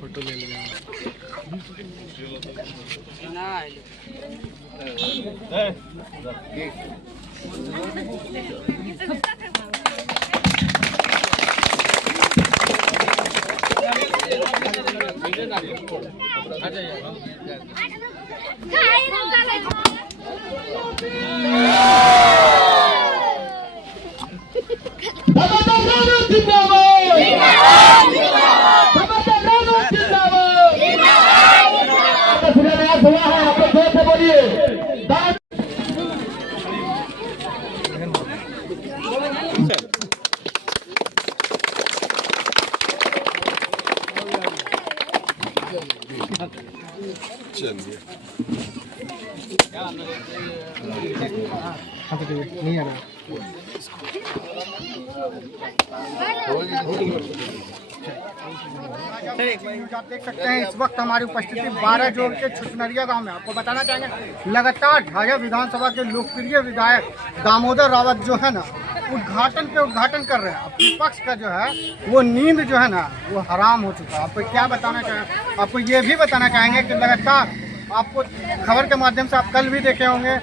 Photo ले लेंगे। चलिए नहीं आ रहा। आप देख सकते हैं इस वक्त हमारी उपस्थिति 12 जोड़ के छुचनरिया गांव में। आपको बताना चाहेंगे लगातार झाझा विधानसभा के लोकप्रिय विधायक दामोदर रावत जो है ना उद्घाटन पे उद्घाटन कर रहे हैं। अब विपक्ष का जो है वो नींद जो है ना वो हराम हो चुका है। आपको क्या बताना चाहेंगे? आपको ये भी बताना चाहेंगे कि लगातार आपको खबर के माध्यम से आप कल भी देखे होंगे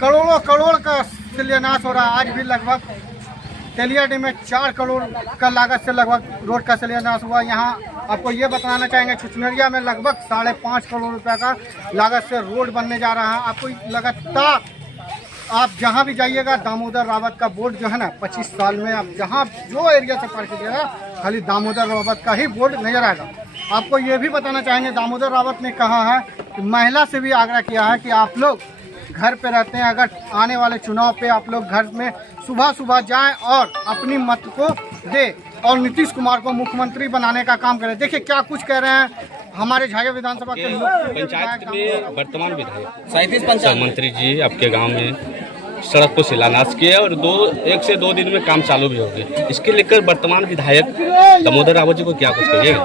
करोड़ों करोड़ का शिलान्यास हो रहा है। आज भी लगभग तेलियाडी में 4 करोड़ का लागत से लगभग रोड का शिलान्यास हुआ। यहाँ आपको ये बताना चाहेंगे छुचनरिया में लगभग 5.5 करोड़ रुपए का लागत से रोड बनने जा रहा है। आपको लगातार आप जहाँ भी जाइएगा दामोदर रावत का बोर्ड जो है ना 25 साल में आप जहाँ जो एरिया से पार कीजिएगा खाली दामोदर रावत का ही बोर्ड नजर आएगा। आपको ये भी बताना चाहेंगे दामोदर रावत ने कहा है कि महिला से भी आग्रह किया है कि आप लोग घर पे रहते हैं, अगर आने वाले चुनाव पे आप लोग घर में सुबह सुबह जाएं और अपनी मत को दे और नीतीश कुमार को मुख्यमंत्री बनाने का काम करें। देखिए क्या कुछ कह रहे हैं हमारे झाझा विधानसभा के पंचायत में वर्तमान विधायक मंत्री जी आपके गांव में सड़क को शिलान्यास किए और 1 से 2 दिन में काम चालू भी हो गए। इसके लेकर वर्तमान विधायक दामोदर रावत जी को क्या कुछ कहिएगा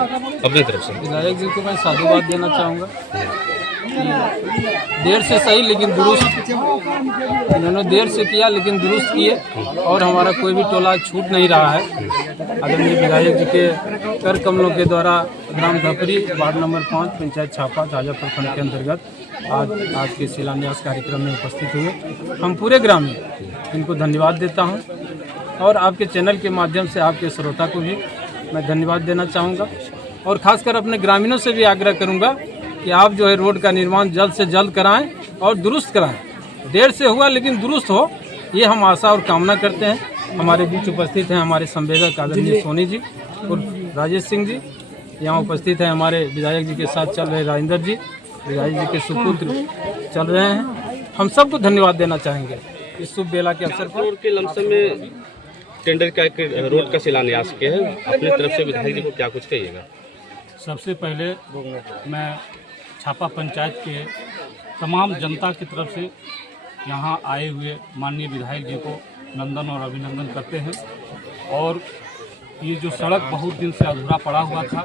अपनी तरफ से? विधायक जी को मैं साधुवाद देना चाहूँगा। देर से सही लेकिन दुरुस्त, इन्होंने देर से किया लेकिन दुरुस्त किए और हमारा कोई भी टोला छूट नहीं रहा है। आदरणीय विधायक जी के कर कमलों के द्वारा ग्राम धपरी वार्ड नंबर 5 पंचायत छापा झाझा प्रखंड के अंतर्गत आज के शिलान्यास कार्यक्रम में उपस्थित हुए। हम पूरे ग्रामीण इनको धन्यवाद देता हूं और आपके चैनल के माध्यम से आपके श्रोता को भी मैं धन्यवाद देना चाहूँगा और ख़ासकर अपने ग्रामीणों से भी आग्रह करूँगा कि आप जो है रोड का निर्माण जल्द से जल्द कराएं और दुरुस्त कराएं। देर से हुआ लेकिन दुरुस्त हो, ये हम आशा और कामना करते हैं। हमारे बीच उपस्थित हैं हमारे संवेदक आदरणीय सोनी जी और राजेश सिंह जी। यहाँ उपस्थित हैं हमारे विधायक जी के साथ चल रहे राजेंद्र जी, विधायक जी के सुपुत्र चल रहे हैं। हम सबको धन्यवाद देना चाहेंगे इस शुभ बेला के अवसर पर। के लमसम में टेंडर का रोड का शिलान्यास किया है, अपनी तरफ से विधायक जी को क्या कुछ कहिएगा? सबसे पहले मैं छापा पंचायत के तमाम जनता की तरफ से यहाँ आए हुए माननीय विधायक जी को नंदन और अभिनंदन करते हैं। और ये जो सड़क बहुत दिन से अधूरा पड़ा हुआ था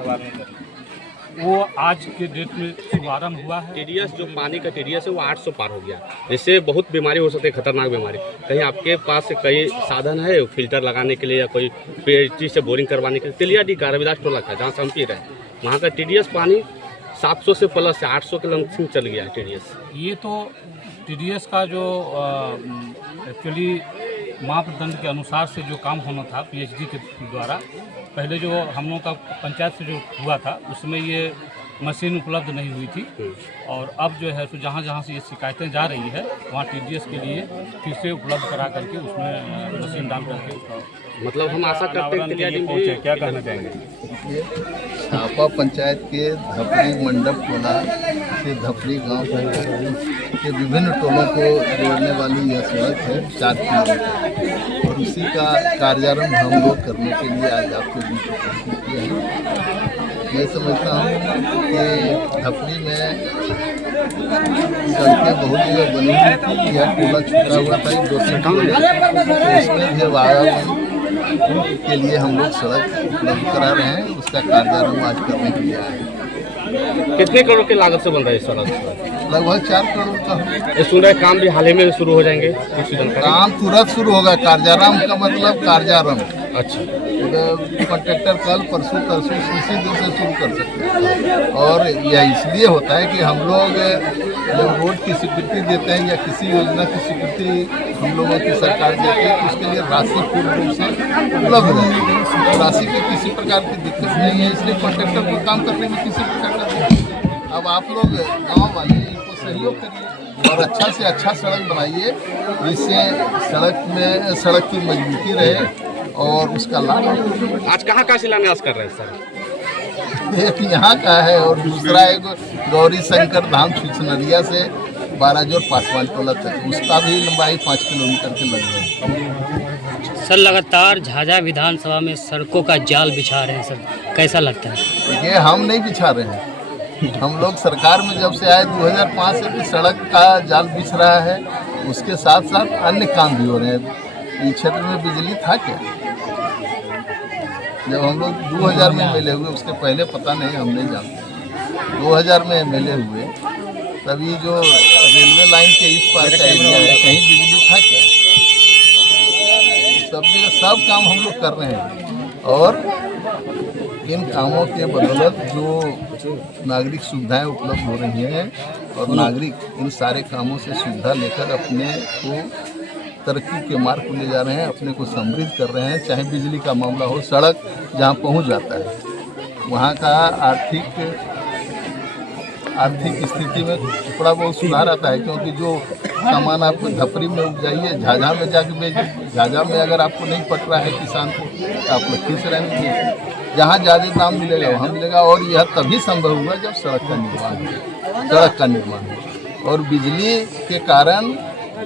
वो आज के डेट में शुभारम्भ हुआ है। टीडीएस जो पानी का टीडीएस है वो 800 पार हो गया, जिससे बहुत बीमारी हो सकती है, खतरनाक बीमारी। कहीं आपके पास कई साधन है फिल्टर लगाने के लिए या कोई पीएचडी से बोरिंग करवाने के लिए? तेलियाडी का रविदास टोला का जहाँ से हम पी रहे हैं वहाँ का टीडीएस पानी 700 से प्लस 800 के लमसम चल गया है टीडीएस। ये तो टीडीएस का जो एक्चुअली मापदंड के अनुसार से जो काम होना था पीएचडी के द्वारा, पहले जो हम लोग का पंचायत से जो हुआ था उसमें ये मशीन उपलब्ध नहीं हुई थी और अब जो है तो जहाँ जहाँ से ये शिकायतें जा रही है वहाँ टीडीएस के लिए फिर से उपलब्ध करा करके उसमें मशीन डाल करके उसका मतलब हम आशा करते हैं। क्या कहना चाहेंगे? छापा पंचायत के धपरी मंडप टोला से धपरी गांव के विभिन्न टोलों को जोड़ने वाली यह सड़क है 4 किलोमीटर और उसी का कार्यारंभ हम लोग करने के लिए आज आपके बीच उपस्थित किए हैं। मैं समझता हूँ कि धपरी में सड़कें बहुत जगह बनी हुई थी, यह टोला छूटा हुआ था 200 किलोमीटर, उसमें भी आवागमन के लिए हम लोग सड़क उपलब्ध करा रहे हैं। उसका कार्यारंभ आज करने के लिए आए हैं। कितने करोड़ की लागत से बन रहा है सड़क? लगभग 4 करोड़ का। ये सुन रहे काम भी हाल ही में शुरू हो जाएंगे कुछ दिन का। काम तुरंत शुरू होगा। कार्यारंभ का मतलब कार्यारंभ। अच्छा, कॉन्ट्रैक्टर कल परसों इसी दिन से शुरू कर सकते हैं। और यह इसलिए होता है कि हम लोग जब रोड की स्वीकृति देते हैं या किसी योजना की स्वीकृति हम लोगों की सरकार देती है तो उसके लिए राशि पूर्ण रूप से उपलब्ध रहती है। राशि की किसी प्रकार की दिक्कत नहीं है, इसलिए कॉन्ट्रैक्टर को काम करने में किसी प्रकार का दिक्कत। अब आप लोग गाँव वाले इनको सहयोग करिए और अच्छा से अच्छा सड़क बनाइए, जिससे सड़क की मजबूती रहे और उसका लाभ। आज कहाँ शिलान्यास कर रहे हैं सर? एक यहाँ का है और दूसरा एक गौरी शंकर धाम छुचनरिया से 12 जोर पासवान टोला तक, उसका भी लंबाई 5 किलोमीटर के लगभग है। सर लगातार झाझा विधानसभा में सड़कों का जाल बिछा रहे हैं सर, कैसा लगता है? ये हम नहीं बिछा रहे हैं, हम लोग सरकार में जब से आए 2005 से भी सड़क का जाल बिछ रहा है। उसके साथ साथ अन्य काम भी हो रहे हैं। इस क्षेत्र में बिजली था क्या? जब हम लोग 2000 में एमएलए हुए, उसके पहले पता नहीं, हम नहीं जानते। 2000 में एमएलए हुए तभी जो रेलवे लाइन के इस पार का एरिया है, कहीं बिजली था क्या? सब जगह सब काम हम लोग कर रहे हैं और इन कामों के बदौलत जो नागरिक सुविधाएं उपलब्ध हो रही हैं और नागरिक इन सारे कामों से सुविधा लेकर अपने को तरक्की के मार्ग को ले जा रहे हैं, अपने को समृद्ध कर रहे हैं। चाहे बिजली का मामला हो, सड़क जहां पहुंच जाता है वहां का आर्थिक स्थिति में थोड़ा बहुत सुधार आता है, क्योंकि जो सामान आप धपरी में उपजाइए झाझा में जाके बेचिए। झाझा में अगर आपको नहीं पट रहा है किसान को तो आप लोग खुश रहेंगे, जहाँ ज़्यादा दाम मिलेगा वहाँ मिलेगा। और यह तभी संभव हुआ जब सड़क का निर्माण हो और बिजली के कारण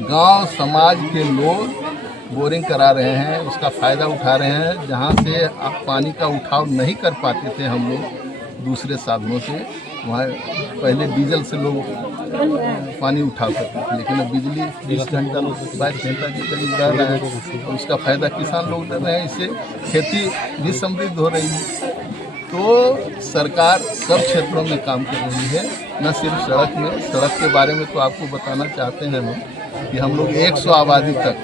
गांव समाज के लोग बोरिंग करा रहे हैं, उसका फ़ायदा उठा रहे हैं। जहां से आप पानी का उठाव नहीं कर पाते थे हम लोग दूसरे साधनों से, वहाँ पहले डीजल से लोग पानी उठाव करते थे, लेकिन अब बिजली 20 घंटा 22 घंटा के करीब रह रहा है और उसका फ़ायदा किसान लोग ले रहे हैं। इससे खेती भी समृद्ध हो रही है। तो सरकार सब क्षेत्रों में काम कर रही है, न सिर्फ सड़क में। सड़क के बारे में तो आपको बताना चाहते हैं हम कि हम लोग 100 आबादी तक,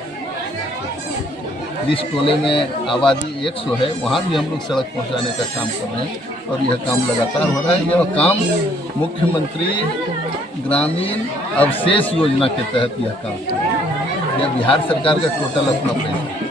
जिस टोले में आबादी 100 है वहाँ भी हम लोग सड़क पहुँचाने का काम कर रहे हैं और यह काम लगातार हो रहा है। यह काम मुख्यमंत्री ग्रामीण अवशेष योजना के तहत यह काम, यह बिहार सरकार का टोटल अपना पैसा